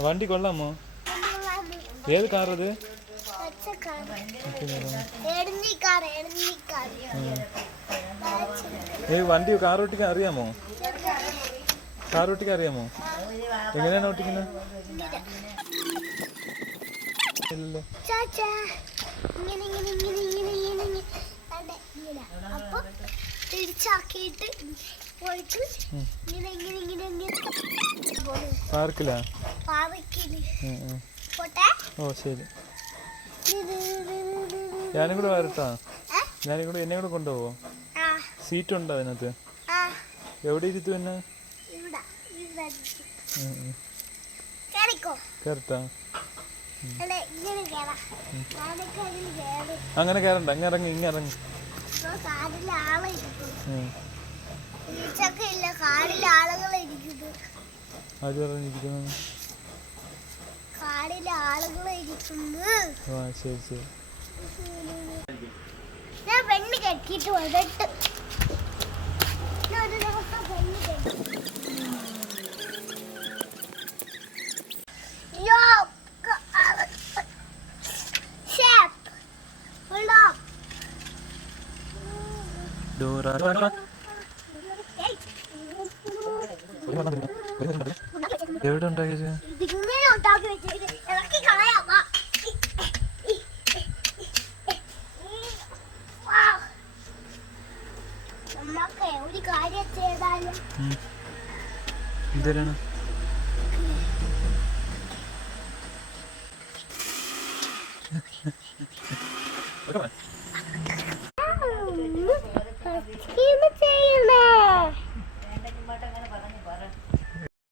വണ്ടി കൊള്ളാമോ? ഏത് കാറത്? വണ്ടി കാർ ഓട്ടിക്കാൻ അറിയാമോ? കാർ ഓട്ടിക്കാൻ അറിയാമോ? എങ്ങനെയാണ് ഓട്ടിക്കുന്നത്? പാർക്കിലാ? ഓ ശരി, ഞാനും കൂടെ വരട്ടാ. എന്നെ കൂടെ കൊണ്ടുപോവോ? സീറ്റ് ഉണ്ടോ അതിനകത്ത്? എവിടെ ഇരുത്തു എന്നെ? കേറട്ടാ? അങ്ങനെ കേറണ്ട, ഇറങ്ങി ഇറങ്ങി. ആര് പറഞ്ഞിരിക്കുന്നു? ആ ശരി ശരി. ഞാൻ പെണ്ണ് കെട്ടിട്ട് വന്നിട്ട് ഒരു ദിവസം പെണ്ണ് കെട്ടി. എവിടെ ഉണ്ടാക്കിയത്? ഒരു കാര്യം ചെയ്താലും എന്തരാണ്?